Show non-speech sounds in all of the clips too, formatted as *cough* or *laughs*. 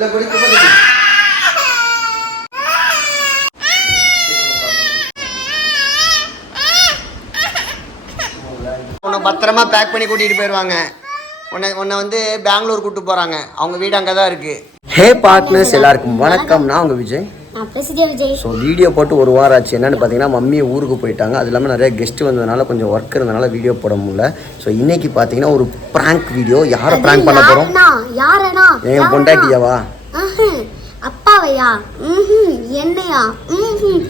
குப்பை தொட்டி. உன்னை பத்திரமா பேக் பண்ணி கூட்டிகிட்டு போயிடுவாங்க உன்னை உன்னை வந்து பெங்களூர் கூட்டு போகிறாங்க அவங்க வீடு அங்கே தான் இருக்குது ஹே பார்ட்னர்ஸ் எல்லாருக்கும் வணக்கம். நான் உங்கள் விஜய். ஸோ வீடியோ போட்டு ஒரு வாரம் ஆச்சு. என்னன்னு பார்த்தீங்கன்னா மம்மி ஊருக்கு போயிட்டாங்க. அது இல்லாமல் நிறைய கெஸ்ட் வந்ததுனால கொஞ்சம் ஒர்க் இருந்தனால வீடியோ போட முடியல. ஸோ இன்னைக்கு பார்த்தீங்கன்னா ஒரு ப்ராங்க் வீடியோ யாரை ப்ராங்க் பண்ண போகிறோம் என் பொண்டாட்டியாவா. அப்பாவையா. என்னையா.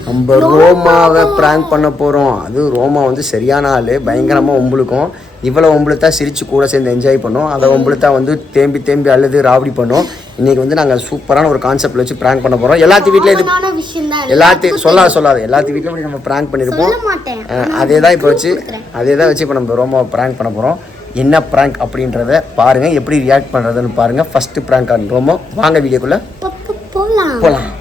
நம்ம ரோமாவை ப்ராங்க் பண்ண போகிறோம் அது ரோமா வந்து சரியான ஆள். பயங்கரமாக ஒம்பளுக்கும் இவ்வளோ ஒம்பளுத்தா சிரிச்சு கூட சேர்ந்து என்ஜாய் பண்ணோம். அதை ஒம்பளுத்தா வந்து தேம்பி தேம்பி அழுது ராவடி பண்ணோம். இன்னைக்கு வந்து நாங்கள் சூப்பரான ஒரு கான்செப்ட்ல வச்சு ப்ராங்க் பண்ண போகிறோம் எல்லாத்து வீட்லேயும் இது எல்லாத்தையும் சொல்லாத சொல்லாத. எல்லாத்து இப்படி நம்ம ப்ராங்க் பண்ணியிருப்போம் அதே தான் இப்போ வச்சு அதே தான் வச்சு இப்போ நம்ம ரோமாவை ப்ராங்க் பண்ண போகிறோம் என்ன ப்ராங்க் அப்படின்றத பாருங்கள் எப்படி ரியாக்ட் பண்ணுறதுன்னு பாருங்கள் ஃபஸ்ட்டு ப்ராங்க் ஆன் ரோமோ வாங்க வீடியோக்குள்ளே போகலாம்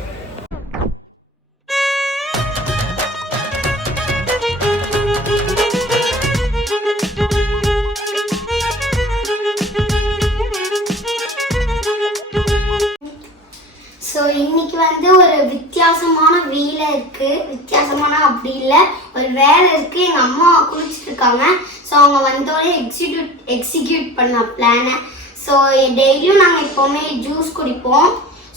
வேலை இருக்கு. வித்தியாசமான அப்படி இல்லை. ஒரு வேலை இருக்கு. எங்க அம்மா குளிச்சுட்டு இருக்காங்க. ஸோ அவங்க வந்தோடனே எக்ஸிக்யூட் எக்ஸிக்யூட் பண்ண பிளானை ஸோ டெய்லியும் நாங்கள் எப்போவுமே ஜூஸ் குடிப்போம்.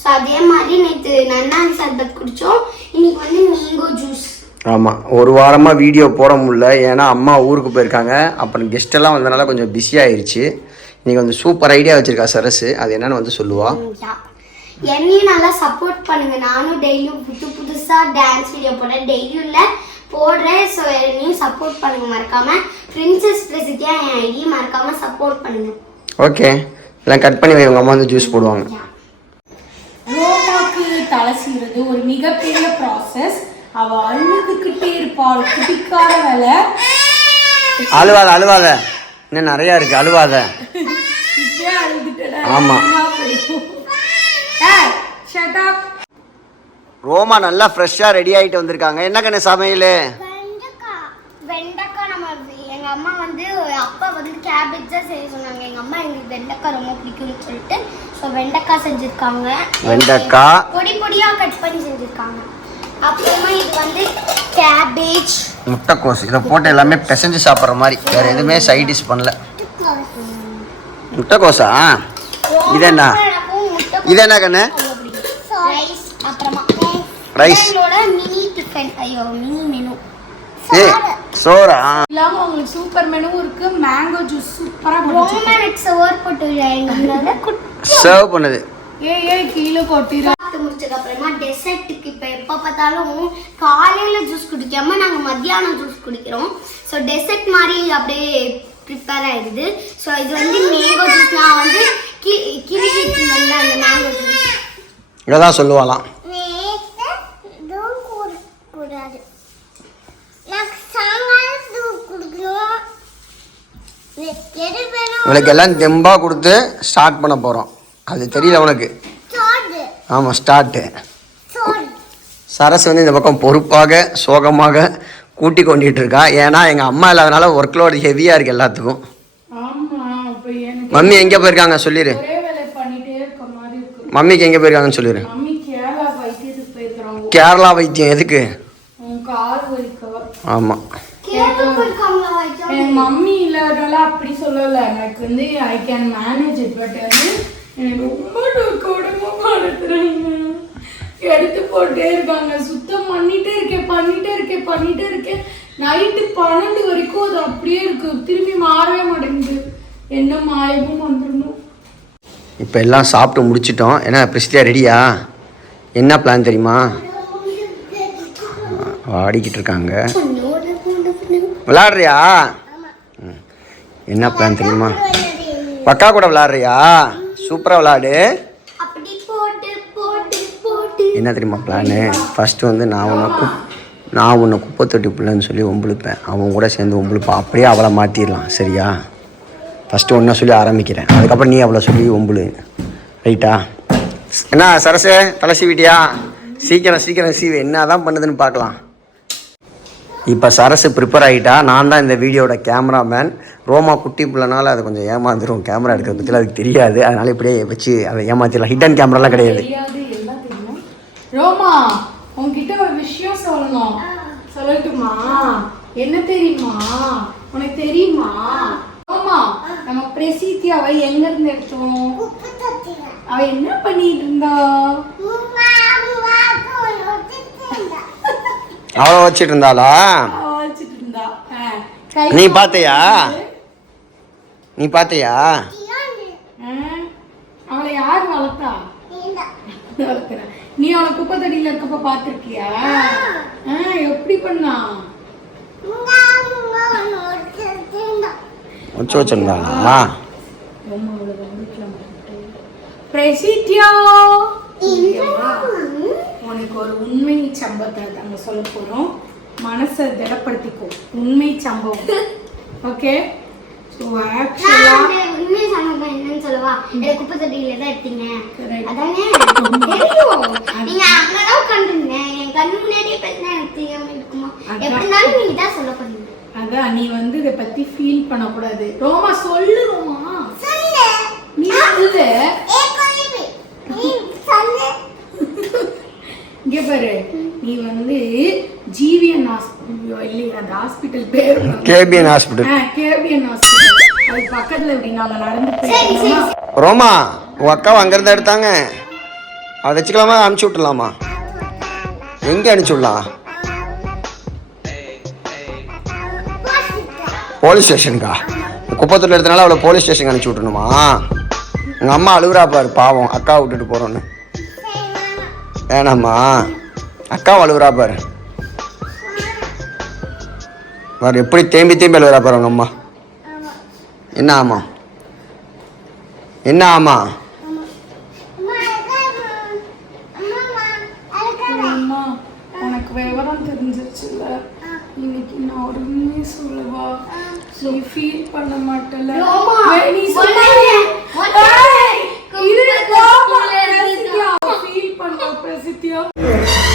ஸோ அதே மாதிரி நேற்று நன்னாரி சர்பத் குடித்தோம் இன்னைக்கு வந்து மேங்கோ ஜூஸ் ஆமாம் ஒரு வாரமாக வீடியோ போட முடியல. ஏன்னா அம்மா ஊருக்கு போயிருக்காங்க. அப்புறம் கெஸ்ட் எல்லாம் வந்தனால கொஞ்சம் பிஸி ஆயிருச்சு. இன்னைக்கு வந்து சூப்பர் ஐடியா வச்சிருக்கா சரசு. அது என்னன்னு வந்து சொல்லுவா. என்னையும் நல்லா சப்போர்ட் பண்ணுங்க. நானும் டெய்லியும் புது புதுசாக டான்ஸ் வீடியோ போடுறேன். டெய்லியும் இல்லை போடுறேன். ஸோ என்னையும் சப்போர்ட் பண்ணுங்க. மறக்காம பிரின்சஸ் பிரசித்தியா என் ஐடி மறக்காம சப்போர்ட் பண்ணுங்க. ஓகே எல்லாம் கட் பண்ணி வை. உங்கள் அம்மா வந்து ஜூஸ் போடுவாங்க. ரோமாக்கு தலை சீவுறது ஒரு மிகப்பெரிய ப்ராசஸ் அவ அழுதுகிட்டே இருப்பாள் பிடிக்காத வேலை. அழுவாத அழுவாத. இன்னும் நிறையா இருக்கு. அழுவாத. ஆமா. ரோமா நல்லா ஃப்ரெஷ்ஷாக ரெடி ஆகிட்டு வந்திருக்காங்க. என்ன கண்ணு சமையல்? வெண்டைக்காய் நம்ம எங்க அம்மா வந்து அப்பா வந்து கேபேஜ் தான் செய்ய சொன்னாங்க. எங்க அம்மா எங்களுக்கு வெண்டைக்காய் ரொம்ப பிடிக்கும்னு சொல்லிட்டு ஸோ வெண்டைக்காய் செஞ்சிருக்காங்க. வெண்டைக்காய் பொடி பொடியா கட் பண்ணி செஞ்சிருக்காங்க. அப்புறமா இது வந்து கேபேஜ் முட்டைக்கோஸ். இதை போட்டு எல்லாமே பிசைஞ்சு சாப்பிட்ற மாதிரி. வேற எதுவுமே சைட் டிஷ் பண்ணல. முட்டைக்கோஸா. இது என்ன? இது என்ன கண்ணு? ரைஸ் அப்புறமா ரைஸ் எங்களோட மினி டிஃபன் ஐயோ மினி மெனு ஏ சோறா? இல்லாம உங்களுக்கு சூப்பர் மெனுவும் இருக்கு. மேங்கோ ஜூஸ் சூப்பரா போட்டு நெட் சோர் போட்டு சர்வ் பண்ணுது. ஏய் ஏய் கீழே கொட்டிரு. முடிச்சதுக்கு அப்புறமா டெசர்ட்டுக்கு இப்போ எப்போ பார்த்தாலும் காலையில ஜூஸ் குடிக்காம நாங்கள் மத்தியானம் ஜூஸ் குடிக்கிறோம். ஸோ டெசர்ட் மாதிரி அப்படியே ப்ரிப்பேர் ஆயிடுது. ஸோ இது வந்து மேங்கோ ஜூஸ் நான் வந்து இதை தான் சொல்லுவாளாம். இவளுக்கு எல்லாம் தெம்பா கொடுத்து ஸ்டார்ட் பண்ண போகிறோம் அது தெரியல உனக்கு. ஆமாம் ஸ்டார்ட்டு சரஸ் வந்து இந்த பக்கம் பொறுப்பாக சோகமாக கூட்டி கொண்டுட்டு இருக்கா. ஏன்னா எங்கள் அம்மா இல்லாதனால ஒர்க் லோடு ஹெவியாக இருக்குது எல்லாத்துக்கும். மம்மி எங்கே போயிருக்காங்க சொல்லிடு ஒரே வேலை பண்ணிட்டே இருக்க மாதிரி இருக்கு. மம்மிக்கு எங்கே போயிருக்காங்கன்னு சொல்லிடு கேரளா வைத்தியம் எதுக்கு? ஆமாம் மம்மி இல்லாதனால அப்படி சொல்லல. எனக்கு வந்து I can manage it but வந்து எனக்கு ரொம்ப கொடுமை நடத்துறாங்க எடுத்து போட்டே இருக்காங்க. சுத்தம் பண்ணிட்டே இருக்கேன் பண்ணிட்டே இருக்கேன் பண்ணிட்டே இருக்கேன் நைட்டு பன்னெண்டு வரைக்கும் அது அப்படியே இருக்கு. திரும்பி மாறவே மாட்டேங்குது. என்ன மாயமும் வந்துடணும் இப்போ எல்லாம் சாப்பிட்டு முடிச்சிட்டோம். என்ன பிரிஸ்தியா ரெடியா? என்ன பிளான் தெரியுமா? ஆடிக்கிட்டு இருக்காங்க. விளாடுறியா? ம். என்ன பிளான் தெரியுமா? பக்கா கூட விளாடுறியா? சூப்பராக விளாடு. அப்படி போட்டு போட்டு போட்டு. என்ன தெரியுமா பிளானு ஃபஸ்ட்டு வந்து நான் உன்னை குப் நான் உன்னை குப்பை தொட்டி பிள்ளைன்னு சொல்லி ஒம்புழுப்பேன். அவன் கூட சேர்ந்து ஒம்புழுப்பான் அப்படியே அவளை மாற்றிடலாம் சரியா? ஃபஸ்ட்டு ஒன்றை சொல்லி ஆரம்பிக்கிறேன். அதுக்கப்புறம் நீ அவளை சொல்லி ஒம்புழு ரைட்டா என்ன சரசு தலை சீவிட்டியா? சீக்கிரம் சீக்கிரம் சீவு. என்ன தான் பண்ணுதுன்னு பார்க்கலாம். இப்போ சரசு ப்ரிப்பேர் ஆகிட்டா நான் தான் இந்த வீடியோட கேமராமேன் ரோமா குட்டி பிள்ளைனால அது கொஞ்சம் ஏமாந்துரும். கேமரா எடுக்கிற பற்றியில் அதுக்கு தெரியாது. அதனால இப்படியே வச்சு அதை ஏமாத்திடலாம். ஹிடன் கேமராலாம் கிடையாது. தெரியாது எல்லாம் தெரியும். ரோமா உன்கிட்ட ஒரு விஷயம் சொல்லணும். சொல்லட்டுமா? என்ன தெரியுமா? உனக்கு தெரியுமா? ரோமா நம்ம பிரசீத்தியாவை எங்க இருந்து எடுத்தோம் அவ என்ன பண்ணிட்டு இருந்தா? அவளை வச்சிட்டு இருந்தாளா அவ வச்சுட்டு இருந்தா நீ பார்த்தியா நீ பார்த்தியா ஆ, அவளை யார் வளர்த்தா. நீ அவளை குப்பை தடியில இருக்கப்ப பாத்திருக்கியா? ஆ, எப்படி பண்ணா? வச்சு பிரசித்தியா. உனக்கு ஒரு உண்மை சம்பவத்தை நாங்க சொல்ல போறோம். மனசை திடப்படுத்திக்கோ. உண்மை சம்பவம். ஓகே ஸோ உண்மையை சமக்கம் என்னன்னு சொல்லவா? இதை குப்பை தொட்டியில தான் எடுத்தீங்க. அதானே? நீங்க அங்கதான் உட்காந்துருங்க என் கண்ணு முன்னாடியே பேசினா எனக்கு தெரியாம இருக்குமா? அதான். எப்படி இருந்தாலும் நீங்க தான் சொல்ல அதான் நீ வந்து இதை பத்தி ஃபீல் பண்ணக்கூடாது. ரோமா சொல்லு ரோமா. நீ சொல்லு. இங்க பாரு. நீ வந்து ஜிவிஎன் ஹாஸ்பிட்டல் இல்லையா அந்த ஹாஸ்பிட்டல் பேர் கேபிஎன் ஹாஸ்பிட்டல் கேபிஎன் ஹாஸ்பிட்டல் அது பக்கத்துல இப்படி நாங்க நடந்து போயிருக்கோமா ரோமா உன் அக்காவை அங்கேருந்து எடுத்தாங்க. அதை வச்சுக்கலாமா? அனுப்பிச்சி விட்டுலாமா எங்கே அனுப்பிச்சி விடலாம்? போலீஸ் ஸ்டேஷனுக்கா? குப்பத்தூரில் எடுத்தனால அவளை போலீஸ் ஸ்டேஷனுக்கு அனுப்பிச்சி விட்டுணுமா உங்கள் அம்மா அழுகுறா பாரு பாவம். அக்கா விட்டுட்டு போகிறோன்னு வேணாம்மா. அக்கா அழுகுறா பாரு. பாரு எப்படி தேம்பி தேம்பி அழுகுறா பாரு உங்கள் அம்மா. என்ன ஆமா? என்ன ஆமா அம்மா உனக்கு விவரம் தெரிஞ்சிருச்சுல இன்னைக்கு நான் ஒரு உண்மையை சொல்லவா நீ ஃபீல் பண்ண மாட்டல. நீ.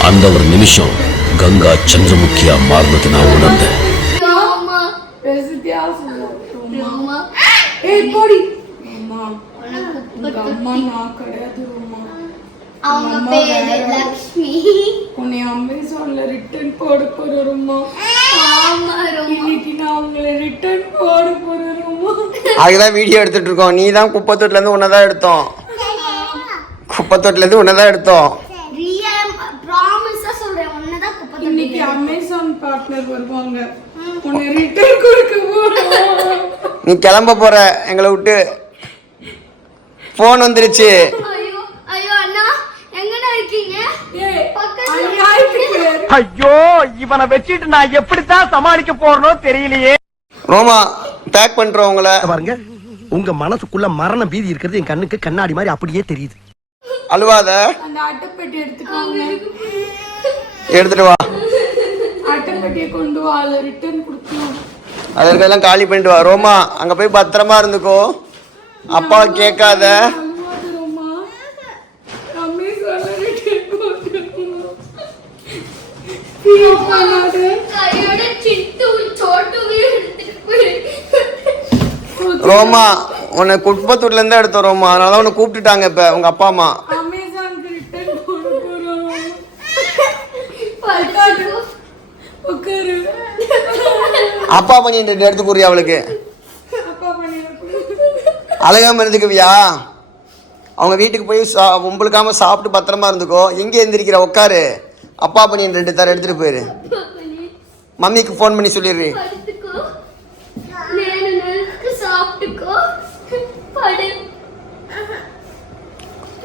அந்த ஒரு நிமிஷம் கங்கா சந்திரமுகியா மாறினது நான் உணர்ந்தேன். உன்னை அமேசான்ல ரிட்டர்ன் போட ரோமா இன்னைக்கு நான் உங்களை ரிட்டர்ன் அதுக்கு தான் வீடியோ எடுத்துட்டு இருக்கோம். நீ தான் குப்பத்தொட்டிலேருந்து உன்னை தான் எடுத்தோம். குப்பத்தொட்டிலேருந்து உன்னை தான் எடுத்தோம் ரியா ப்ராமிஸா சொல்றேன். ஒன்னதான் குப்பை இன்னைக்கு தொட்டியில அமேசான் பார்ட்னர் வருவாங்க. உன்னை ரிட்டர்ன் கொடுக்க போறோம். நீ கிளம்ப போற. எங்களை விட்டு. ஃபோன் வந்துருச்சு. ஐயோ இவனை வச்சுட்டு நான் எப்படித்தான் சமாளிக்க போறனோ தெரியலையே. ரோமா பேக் பண்ணுறோம் உங்களை பாருங்க. உங்க மனசுக்குள்ள மரண பீதி இருக்கிறது என் கண்ணுக்கு கண்ணாடி மாதிரி அப்படியே தெரியுது. அழுவாத. அந்த அட்டைப்பெட்டி எடுத்துக்கோங்க எடுத்துட்டு வா. அட்டைப்பெட்டியை கொண்டு வா அதில் ரிட்டர்ன் கொடுக்கணும் அதற்கெல்லாம் காலி பண்ணிட்டு வா. ரோமா அங்கே போய் பத்திரமா இருந்துக்கோ. அப்பா கேட்காத. ரோமா அமேசான்ல ரிட்டர்ன் போட்டுருக்கணும் ஃபீல் பண்ணாத கையோட சிட்டு சோட்டுவே எடுத்துட்டு போய் ரோமா உன்னை குப்பத்தூர்லேருந்து தான் எடுத்தோம் ரோமா. அதனால தான் உன்னை கூப்பிட்டுட்டாங்க இப்போ உங்கள் அப்பா அம்மா. அப்பா பண்ணிட்டு எடுத்து புரிய அவளுக்கு? பண்ணி அழகாம இருந்துக்குவியா? அவங்க வீட்டுக்கு போய் சா உங்களுக்காம சாப்பிட்டு பத்திரமா இருந்துக்கோ. எங்கே எந்திரிக்கிற? உட்காரு. அப்பா பண்ணி ரெண்டு தர எடுத்துட்டு போயிரு. மம்மிக்கு ஃபோன் பண்ணி சொல்லிடுறி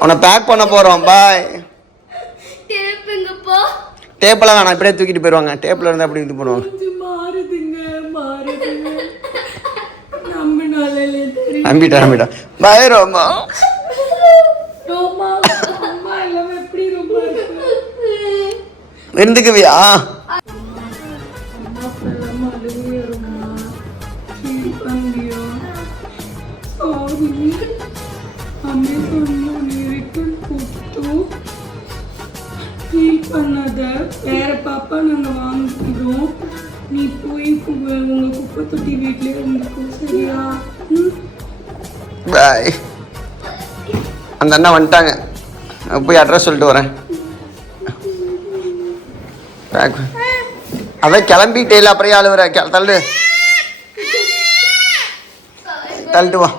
உன்னை பேக் பண்ண போகிறோம் பாய் டேப்பெல்லாம் வேணாம் இப்படியே தூக்கிட்டு போயிடுவாங்க டேப்பில் இருந்தால் அப்படி இது பண்ணுவாங்க? நம்பிட்டா நம்பிட்டா. பாய் ரோமா. இருந்துக்குவியா தான் நாங்கள் வாங்கிக்கிறோம் நீ போய் உங்கள் குப்பை தொட்டி வீட்டிலே இருந்துக்கோ சரியா பாய் அந்த அண்ணா வந்துட்டாங்க. போய் அட்ரஸ் சொல்லிட்டு வரேன். அதான் கிளம்பிட்டே இல்லை அப்புறம் ஆளுவர தள்ளு. தள்ளிட்டு வா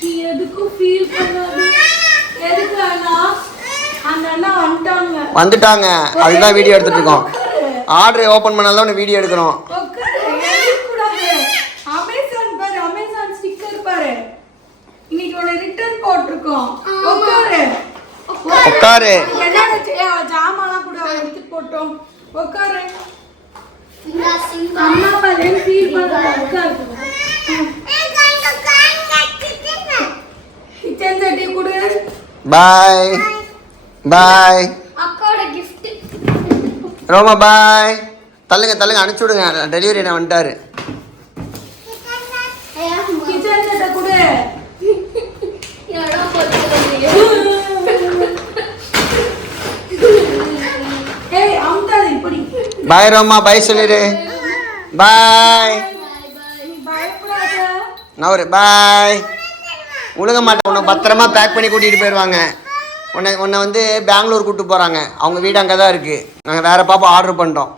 நீ எதுக்கும் ஃபீல் பண்ணாத எதுக்கு அண்ணா அந்த அண்ணா வந்துட்டாங்க. வந்துட்டாங்க. அதுதான் வீடியோ எடுத்துட்டு இருக்கோம். ஆர்டர் ஓப்பன் பண்ணாதான் உன்னை வீடியோ எடுக்கிறோம் உட்காரு, எழுந்திருக்கக்கூடாது. அமேசான் பாரு அமேசான் ஸ்டிக்கர் பாரு. இன்னைக்கு உன்னை ரிட்டர்ன் போட்டிருக்கோம். உட்காரு. உட்காரு என்னோட ஜா- ஜாமான்லாம் கூட போட்டோம். உட்காரு அம்மா பாரு ஃபீல் பண்ணாத உட்காரு கிச்சன் சட்டி கொடு. பாய் பாய் ரோமா பாய் தள்ளுங்க தள்ளுங்க அனுப்பிச்சி விடுங்க டெலிவரி நான் வந்துட்டாரு பாய் ரோமா பாய் சொல்லிடு பாய் நவரு பாய் உழுக மாட்டேன் உன்னை பத்திரமா பேக் பண்ணி கூட்டிகிட்டு போயிடுவாங்க உன்னை உன்னை வந்து பெங்களூர் கூட்டு போகிறாங்க அவங்க வீடு அங்கே தான் இருக்குது நாங்கள் வேறு பாப்பா ஆர்டர் பண்ணிட்டோம்.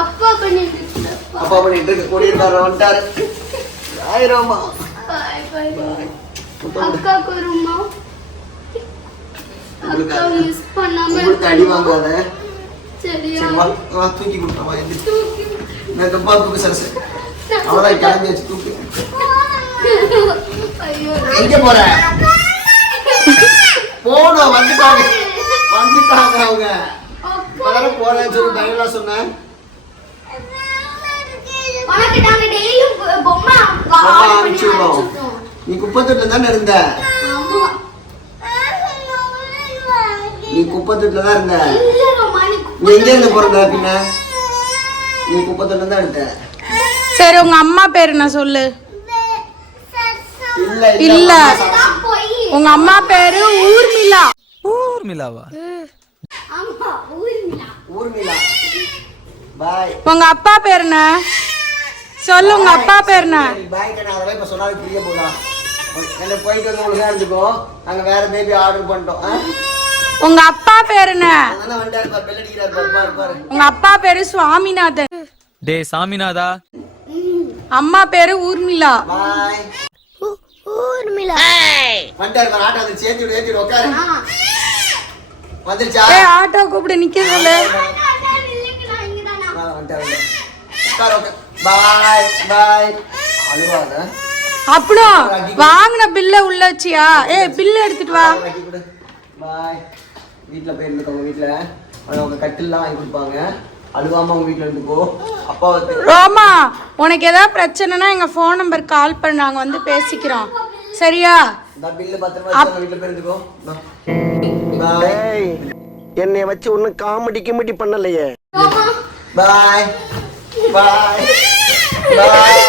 அப்பா பண்ணிட்டு இருக்கு. கூட்டிகிட்டு வந்துட்டாரு. பாய் ரோமா. அக்காக்கு வருமா அக்கா மிஸ் பண்ணாம அடி வாங்காத. சரியா சரி வா தூக்கி வா எந்திரி. நான் தப்பா தூக்கு சரசு. அவ்வளோதான் கிளம்பி வச்சு தூக்கு. எங்க போற? போனோம் வந்துட்டாங்க. வந்துட்டாங்க அவங்க. இப்பதானே போறேன்னு சொல்லி டைலாக் சொன்னேன். நீ குப்பத்தொட்டில் தானே இருந்த? ஆமா. நீ குப்பத்தொட்டில் தான் இருந்த. நீ நீ எங்க இருந்து பிறந்த பின்ன? நீ குப்பத்தொட்டில் தான் இருந்த. சரி உங்க அம்மா பேர் என்ன சொல்லு? இல்ல உங்க அம்மா பேரு ஊர்மிளா. ஆமா ஊர்மிளா. ஊர்மிளா. பாய். உங்க அப்பா பேர் என்ன? சொல்லு உங்க அப்பா பேர் என்ன? போயிட்டு வந்து ஒழுங்கா இருந்துக்கோ நாங்க வேற பேபி ஆர்டர் பண்ணிட்டோம்? உங்க அப்பா பேர் என்ன? உங்க அப்பா பேரு சுவாமிநாதன். டே சாமிநாதா? அம்மா பேரு ஊர்மிளா. பாய். ஊர்மிளா. வந்துட்டாரு பாரு ஆட்டோ வந்து சேர்த்து விடு ஏத்தி உட்காரு. வந்துருச்சா? ஏய் ஆட்டோ கூப்பிட்டு நிக்க சொல்லு ஆ, வந்துட்டாரு வந்துட்டாரு. உட்காரு பாய் பாய். அழுவாத. அப்புறம் வாங்கின பில்ல உள்ள வச்சியா? ஏய் பில்ல எடுத்துட்டு வா. பாய். வீட்டில் போய் இருந்துக்கோங்க வீட்டில் அவங்க கட்டில்லாம் வாங்கி கொடுப்பாங்க. அழுவாம அவங்க வீட்டில் இருந்துக்கோ அப்பா ரோமா உனக்கு ஏதாவது பிரச்சனைனா எங்க ஃபோன் நம்பர் கால் பண்ணு. நாங்க வந்து பேசிக்கிறோம். சரியா? என்னை வச்சு ஒன்றும் காமெடி கிமெடி பண்ணலையே. பாய் பாய் பாய் பாய்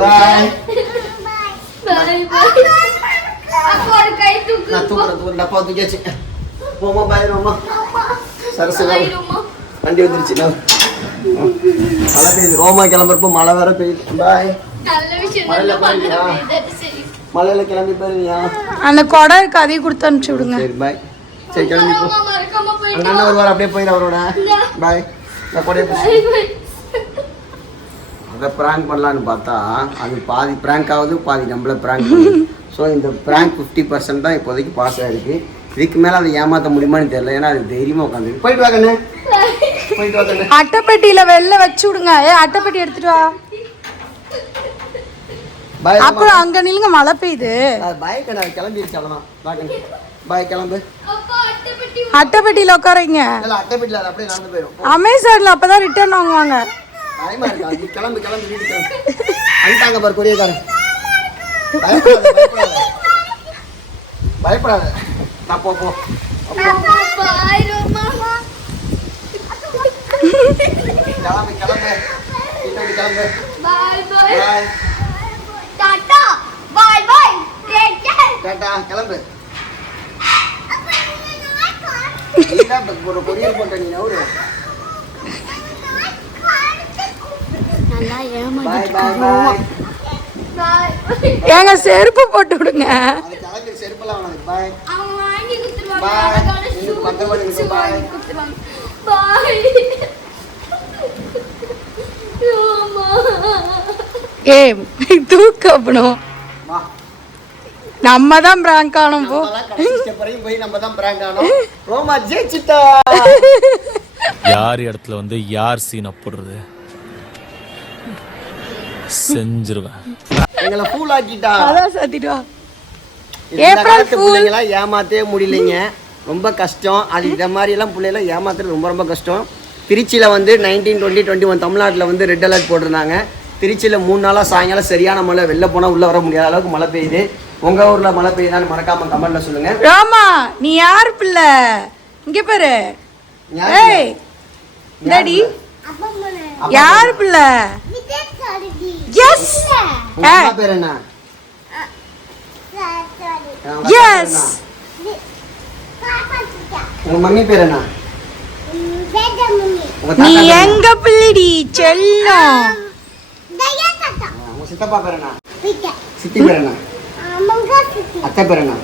பாய் பாய் சரசு வண்டி வந்துருச்சு நான் மழை பெய்யுது ரோமா கிளம்புறப்போ மழை வேற பெய்யுது பாய் மழையில கிளம்பி போயிருவியா அந்த கொடை இருக்கு அதையும் கொடுத்து அனுப்பிச்சு விடுங்க சரி பாய் சரி கிளம்பி போ ரோமா மறக்காம அந்த போயிட்டு அண்ணன் வருவார் அப்படியே போயிடு அவரோட பாய் நான் கூட பாய் பாய் அதை ப்ராங்க் பண்ணலான்னு பார்த்தா அது பாதி ப்ராங்க் ஆகுது பாதி நம்மள ப்ராங்க் ஸோ இந்த ப்ராங்க் ஃபிஃப்டி பர்சன்ட் தான் இப்போதைக்கு பாஸ் ஆகிருக்கு இதுக்கு மேலே அதை ஏமாற்ற முடியுமான்னு தெரியல ஏன்னா அது தைரியமாக உட்காந்து போயிட்டு வா அட்டைப்பெட்டியில வெளில வச்சு விடுங்க. ஏ அட்டைப்பெட்டி எடுத்துட்டு வா. பாய் அப்புறம் அங்க நில்லுங்க மழை பெய்யுது. பாய் கண்ணு அது கிளம்பிடுச்சு அவ்வளோதான் பா கண்ணு பாய் கிளம்பு. அட்டைப்பெட்டியில உட்காருங்க. அமேசான்ல அப்பதான் ரிட்டர்ன் வாங்குவாங்க. கிளம்பு கிளம்பு கிளம்பு. பாரு கொரியக்காரன் பயப்படாத பயப்படாத. பயப்படாத. நான் போ போ. பாய் கிளம்பு கிளம்பு. வீட்டுக்கு கிளம்பு. Bye bye. Bye. Tata bye bye. Take care tata கிளம்பு. *laughs* இப்ப ஒரு கொரியர் போட்ட நீ நவுரு நல்லா பாய் பாய் பாய். ஏங்க செருப்பு போட்டு விடுங்க. செருப்பெல்லாம் உனக்கு பாய். வாங்கி கொடுத்துருவாங்க Bye. அழகான நீ shoe பத்து மணிக்கு shoe bye. வாங்கி கொடுத்துருவாங்க பாய். ஏ தூக்கப்படும் வா நம்ம தான் பிராங்க் ஆனோம் போ. போய் நம்ம தான் prank ஆனோம். ரோமா ஜெயிச்சிட்டா. யார் இடத்துல வந்து யார் சீனை போடுறது? செஞ்சிருவேன். எங்களை ஃபூல் ஆக்கிட்டா. அதான் சத்திட்டு. Fool. பிள்ளைங்களாம் ஏமாத்தவே முடியலைங்க. ரொம்ப கஷ்டம். அது இதை மாதிரியெல்லாம் பிள்ளைலாம் ஏமாத்துறது ரொம்ப ரொம்ப கஷ்டம். திருச்சியில் வந்து நைன்டீன் டுவெண்ட்டி டுவெண்ட்டி ஒன் தமிழ்நாட்டில் வந்து ரெட் அலர்ட் போட்டிருந்தாங்க. திருச்சியில் மூணு நாளாக சாயங்காலம் சரியான மழை வெளில போனால் உள்ளே வர முடியாத அளவுக்கு மழை பெய்யுது. உங்கள் ஊரில் மழை பெய்யுதான்னு மறக்காமல் கமெண்ட்டில் சொல்லுங்கள் ராமா நீ யார் பிள்ளை? இங்க பாரு. ஏய் இந்தாடி. யார் பிள்ளை? எஸ் பேர் என்ன? எஸ்? உங்க மம்மி பேர் என்ன? நீ? எங்க பிள்ளைடி? செல்லம். உங்க சித்தப்பா பேர் என்ன? சித்தி. பேர் என்ன? அத்தை பேர் என்ன?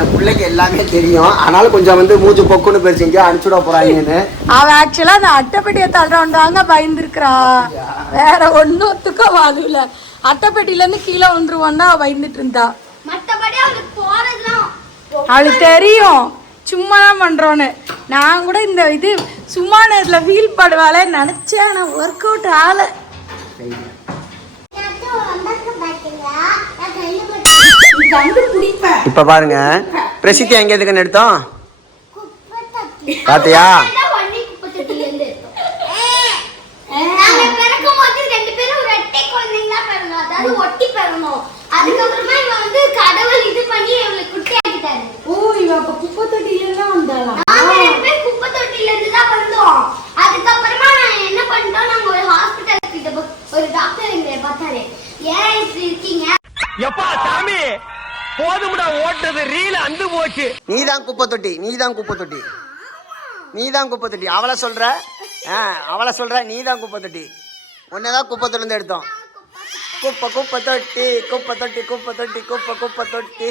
என் பிள்ளைக்கு எல்லாமே தெரியும். ஆனாலும் கொஞ்சம் வந்து மூச்சு பொக்குன்னு பேர் செஞ்சு அனுப்பிச்சுட போறாங்கன்னு அவன் ஆக்சுவலா அந்த அட்டைப்பெட்டியை தள்ளுறவன்டாங்க பயந்துருக்கிறா. வேற ஒன்னொத்துக்கும் அதுல அட்டைப்பெட்டில இருந்து கீழே வந்துருவான் தான் பயந்துட்டு இருந்தா அவளுக்கு தெரியும். சும்மா தான் பண்ணுறோன்னு நான் கூட இந்த இது சும்மா நேரத்தில் ஃபீல் பண்ணுவாளே நினச்சேன் நான் ஒர்க் அவுட் ஆகலை. இப்ப பாருங்க. பிரசித்தி எங்க எதுக்குன்னு எடுத்தோம்? பாத்தியா அதான் வன்னி குப்பத்தொட்டில இருந்து எடுத்தோம். நாங்க பிறக்கும் போது ரெண்டு பேரும் ரெட்டை குழந்தைங்களா பிறந்தோம் அதாவது ஒட்டி பிறந்தோம் அதுக்கப்புறமா இவன் வந்து கடவுள் இது பண்ணி இவங்களுக்கு குட்டி ஆக்கிட்டாரு ஓ இவ அப்ப குப்பை தொட்டில தான் வந்தாலாம் நாங்க ரெண்டு பேரும் குப்பை தொட்டில இருந்து தான் வந்தோம். அதுக்கப்புறமா நான் என்ன பண்ணிட்டோம்? நாங்க ஒரு ஹாஸ்பிட்டல் கிட்ட போ- ஒரு டாக்டர் எங்களை பார்த்தாரு. ஏன் இப்படி இருக்கீங்க? எப்பா சாமி? போதும்டா ஓட்டது ரீல அந்து போச்சு. நீதான் குப்பை தொட்டி நீதான் குப்பை தொட்டி நீதான் குப்பை தொட்டி அவளை சொல்ற? ஆ அவளை சொல்ற? நீதான் குப்பை தொட்டி உன்னதான் குப்பை தொட்டி இருந்து எடுத்தோம். குப்பை குப்பை தொட்டி குப்பை தொட்டி குப்பை தொட்டி குப்பை குப்பை தொட்டி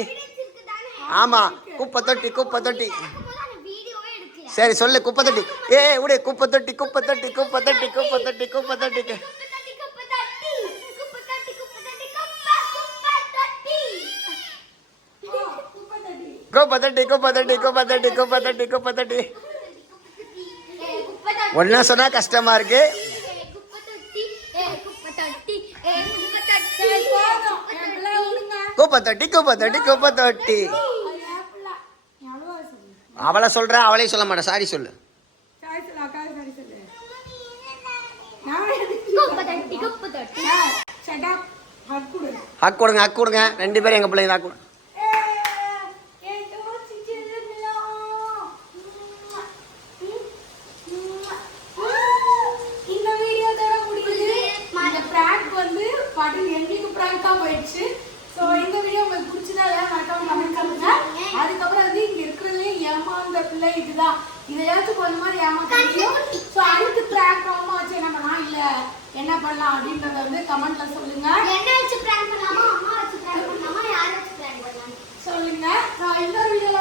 ஆமா. குப்பை தொட்டி குப்பை தொட்டி சரி சொல்லு குப்பை தொட்டி ஏ விடு குப்பை தொட்டி குப்பை தொட்டி குப்பை தொட்டி குப்பை தொட்டி குப்பை தொட்டி குப்பை தட்டி குப்பை தட்டி குப்பை தட்டி குப்பை தட்டி குப்பை தட்டி ஒன்னா சொன்னா கஷ்டமா இருக்கு குப்பை தொட்டி குப்பை தொட்டி குப்பை தொட்டி அவளை சொல்ற அவளே சொல்ல மாட்டேன் சாரி சொல்லு. ஹக் கொடுங்க ஹக் கொடுங்க. ரெண்டு பேரும் எங்க பிள்ளைங்க ஹக் கொடுங்க வந்து பாட்டு எங்களுக்கு பிராங்கா போயிடுச்சு. ஸோ இந்த வீடியோ உங்களுக்கு பிடிச்சதா மறக்காம கமெண்ட் பண்ணுங்க அதுக்கப்புறம் வந்து இங்க இருக்கிறதுலே ஏமாந்த பிள்ளை இதுதான். இதையாச்சும் கொஞ்ச மாதிரி ஏமாத்த ஸோ அடுத்து பிராங்க் ஆமா வச்சு என்ன பண்ணலாம்? இல்ல என்ன பண்ணலாம் அப்படின்றத வந்து கமெண்ட்ல சொல்லுங்க. என்ன வச்சு பிளான் பண்ணலாமா? அம்மா வச்சு பிளான் பண்ணலாமா? யார் வச்சு பிளான் பண்ணலாம்? சொல்லுங்க. ஸோ வீடியோல